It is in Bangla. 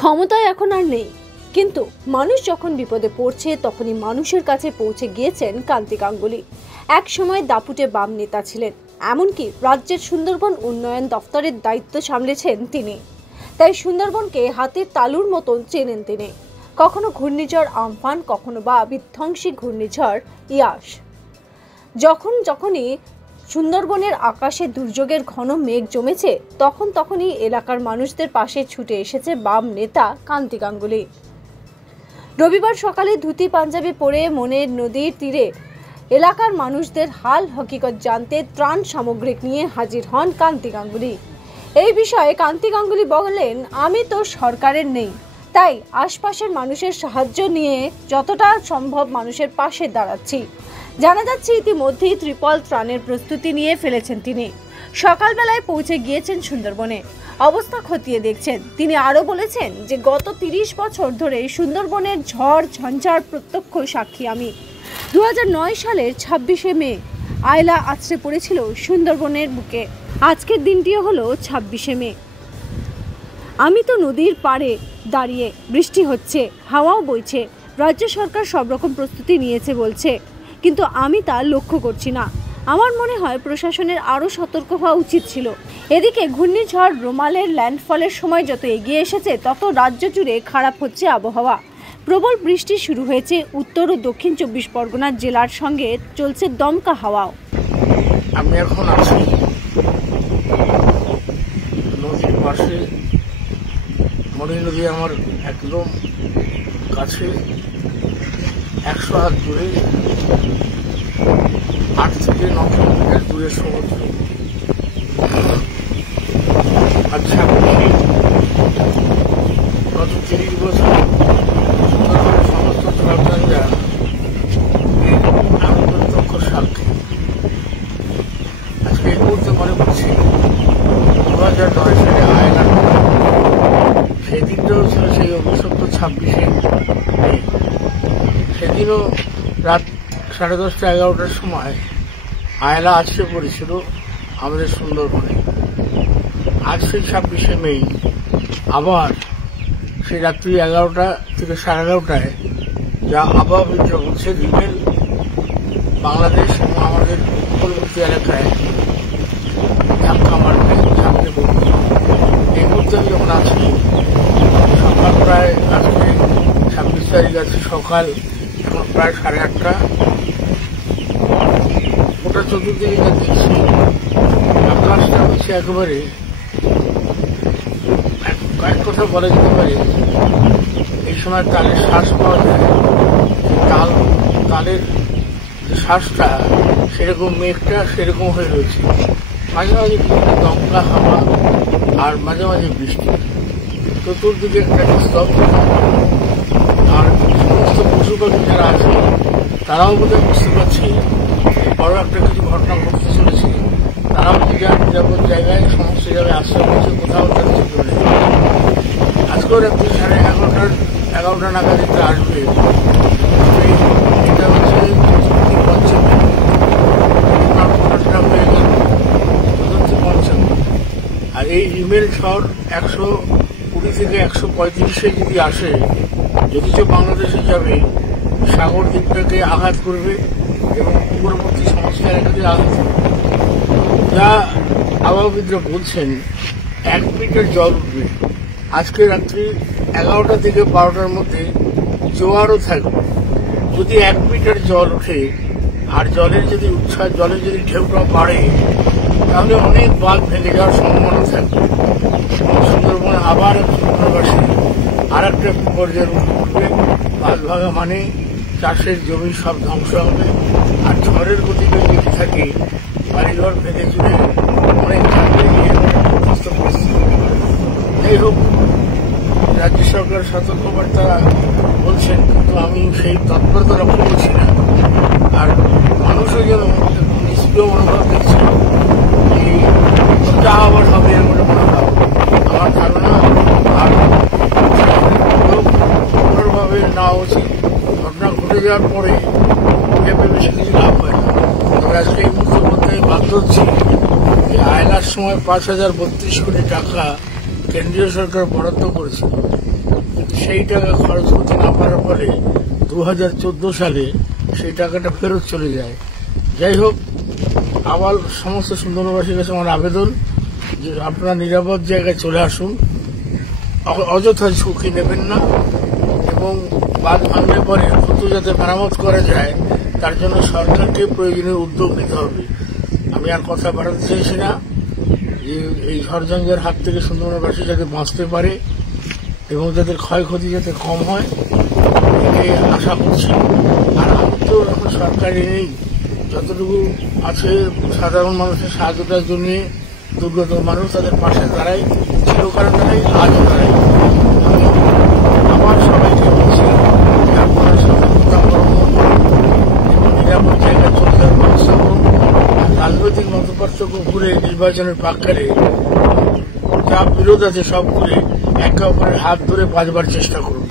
ক্ষমতায় এখন আর নেই, কিন্তু মানুষ যখন বিপদে পড়ছে তখনই মানুষের কাছে পৌঁছে গিয়েছেন কান্তি গাঙ্গুলি। এক সময় দাপুটে বাম নেতা ছিলেন, এমনকি রাজ্যের সুন্দরবন উন্নয়ন দফতরের দায়িত্ব সামলেছেন তিনি। তাই সুন্দরবনকে হাতের তালুর মতন চেনেন তিনি। কখনো ঘূর্ণিঝড় আমফান, কখনো বা বিধ্বংসী ঘূর্ণিঝড় ইয়াস। যখনই সুন্দরবনের আকাশে দুর্যোগের ঘন মেঘ জমেছে, তখনই এলাকার মানুষদের পাশে ছুটে এসেছে বাম নেতা কান্তি গাঙ্গুলি। রবিবার সকালে ধুতি পাঞ্জাবি পরে মনের নদীর তীরে এলাকার মানুষদের হাল হকিকত জানতে ত্রাণ সামগ্রিক নিয়ে হাজির হন কান্তি গাঙ্গুলি। এই বিষয়ে কান্তি গাঙ্গুলি বলেন, আমি তো সরকারের নেই, তাই আশপাশের মানুষের সাহায্য নিয়ে যতটা সম্ভব মানুষের পাশে দাঁড়াচ্ছি। জানা যাচ্ছে ইতিমধ্যেই ত্রিপল ত্রাণের প্রস্তুতি নিয়ে ফেলেছেন তিনি। সকালবেলায় পৌঁছে গিয়েছেন সুন্দরবনে, অবস্থা খতিয়ে দেখছেন। তিনি আরও বলেছেন যে গত 30 বছর ধরে সুন্দরবনের ঝড় ঝঞ্ঝার প্রত্যক্ষ সাক্ষী আমি। 2009 সালের 26শে মে আয়লা আছড়ে পড়েছিল সুন্দরবনের বুকে। আজকের দিনটিও হলো 26শে মে। আমি তো নদীর পাড়ে দাঁড়িয়ে, বৃষ্টি হচ্ছে, হাওয়াও বইছে, রাজ্য সরকার সব রকম প্রস্তুতি নিয়েছে বলছে, কিন্তু আমি তা লক্ষ্য করছি না। আমার মনে হয় প্রশাসনের আরও সতর্ক হওয়া উচিত ছিল। এদিকে ঘূর্ণিঝড় রোমালের ল্যান্ডফলের সময় যত এগিয়ে এসেছে, তত রাজ্য জুড়ে খারাপ হচ্ছে আবহাওয়া। প্রবল বৃষ্টি শুরু হয়েছে উত্তর ও দক্ষিণ 24 পরগনা জেলার, সঙ্গে চলছে দমকা হাওয়াও। আমি এখন আছি নদীর পাশে। মনি নদী আমার একদম কাছে, 100 হাত দূরে, 8 থেকে 9 কিলোমিটার দূরে সমুদ্র। আচ্ছা, গত 30 বছর সুন্দরবনের সমস্ত ঝড়ঝঞ্ঝা আমি প্রত্যক্ষ সাক্ষী। আজকে এই মুহূর্তে মনে করছি 2009 সালে আয়লা, সেই দিনটাও ছিল সেই অভিশপ্ত 26শে মে। সেদিনও রাত 10:30 11টার সময় আয়লা আছড়ে পড়েছিল আমাদের সুন্দরবনে। আজ সেই 26শে মে আবার সেই রাত্রি 11টা থেকে 11:30টায় যা আবহাওয়া বিভাগ বলছে, রিমেল বাংলাদেশ এবং আমাদের উপকূলবর্তী এলাকায় ধাক্কা মারবে, ঝাঁপতে পড়বে। এই মুহূর্তে আমি যখন আছি, সকাল প্রায় আজকে 26 তারিখ আছে, সকাল এখন প্রায় 8:30টা। ওটা চতুর্দিকে যা দেখছি, আকাশটা হচ্ছে একেবারে, এক কথা বলা যেতে পারে এই সময় তালের শ্বাস পাওয়া যায়। তালের শ্বাসটা সেরকম, মেঘটা সেরকম হয়ে রয়েছে। মাঝে মাঝে দমকা হাওয়া আর মাঝে মাঝে বৃষ্টি, চতুর্দিকে একটা স্তব্ধ। আর সমস্ত পশু পাখি যারা আছে তারাও বোধহয় বুঝতে পারছে বড় একটা কিছু ঘটনা ঘটতে চলেছে। তারাও নিজের নিরাপদ জায়গায়, সমস্ত জায়গায় আশ্রয় করছে, কোথাও যাচ্ছে চলে। আজকেও রাত্রি 11:30 নাগাদ এটা আসবে। এটা হচ্ছে পঞ্চমী, হয়ে গেল চতুর্থী পঞ্চমী। আর এই রিমেল ঝড় 120 থেকে 135-এ যদি আসে, যদিচ বাংলাদেশে যাবে, সাগর দ্বীপটাকে আঘাত করবে এবং উপকূলবর্তী সমস্ত এলাকাতে আঘাত করবে। যা আবহাওয়াবিদরা বলছেন, 1 মিটার জল উঠবে। আজকে রাত্রি 11টা থেকে 12টার মধ্যে জোয়ারও থাকবে। যদি 1 মিটার জল ওঠে আর জলের যদি উচ্ছ্বাস, জলের যদি ঢেউটা বাড়ে, তাহলে অনেক বাঁধ ভেঙে যাওয়ার সম্ভাবনা থাকবে। সুন্দরবন আবার পুনর্বাসী আর একটা বিপর্যয়ের মুখে উঠবে। বাঁধ ভাঙা মানে চাষের জমি সব ধ্বংস হবে। আর ঝড়ের গতিতে যদি থাকে, বাড়িঘর ভেঙে চুরে অনেক পরিস্থিতি। যাই হোক, রাজ্য সরকার সতর্কবার্তা বলছেন, কিন্তু আমি সেই তৎপরতা লক্ষ্য করছি না। আর মানুষও যেন নিষ্ক্রিয় মনোভাব দেখছে, যা আবার হবে এর মনে মনোভাব। আমার ধারণা আর কঠোরভাবে নেওয়া উচিত। ঘটনা ঘটে যাওয়ার পরে ভেবে বেশি কিছু লাভ হয় না। তবে আজকে এই মুহূর্তে বলতে বাধ্য হচ্ছি যে আয়লার সময় 5,032 কোটি টাকা কেন্দ্রীয় সরকার বরাদ্দ করেছিল। সেই টাকা খরচ করতে না পারার ফলে 2014 সালে সেই টাকাটা ফেরত চলে যায়। যাই হোক, আবার সমস্ত সুন্দরবনবাসীর কাছে আমার আবেদন যে আপনারা নিরাপদ জায়গায় চলে আসুন, অযথা ঝুঁকি নেবেন না, এবং বাঁধ ভাঙলে পরে দ্রুত যাতে মেরামত করা যায় তার জন্য সরকারকে প্রয়োজনীয় উদ্যোগ নিতে হবে। আমি আর কথা বাড়াতে চাইছি না, যে এই ঝড়ঝঞ্ঝার হাত থেকে সুন্দরবনবাসী যাতে বাঁচতে পারে এবং যাদের ক্ষয়ক্ষতি যাতে কম হয় এটাই আশা করছি। আর আমি তো এখন সরকারি নেই, যতটুকু আছে সাধারণ মানুষের সাহায্যতার জন্য দুর্গত মানুষ তাদের পাশে দাঁড়াই, চিরকালে দাঁড়াই, আজও দাঁড়াই। আমি আবার সবাইকে বলছি যে আপনারা সতর্কতা অবলম্বন করুন এবং নিরাপদ জায়গায় চলে যাওয়ার ব্যবস্থা করুন। রাজনৈতিক মতপার্থক্য ঘুরে নির্বাচনের প্রাক্কালে যা বিরোধ আছে সব ঘুরে একে অপরের হাত ধরে বাঁচবার চেষ্টা করুন।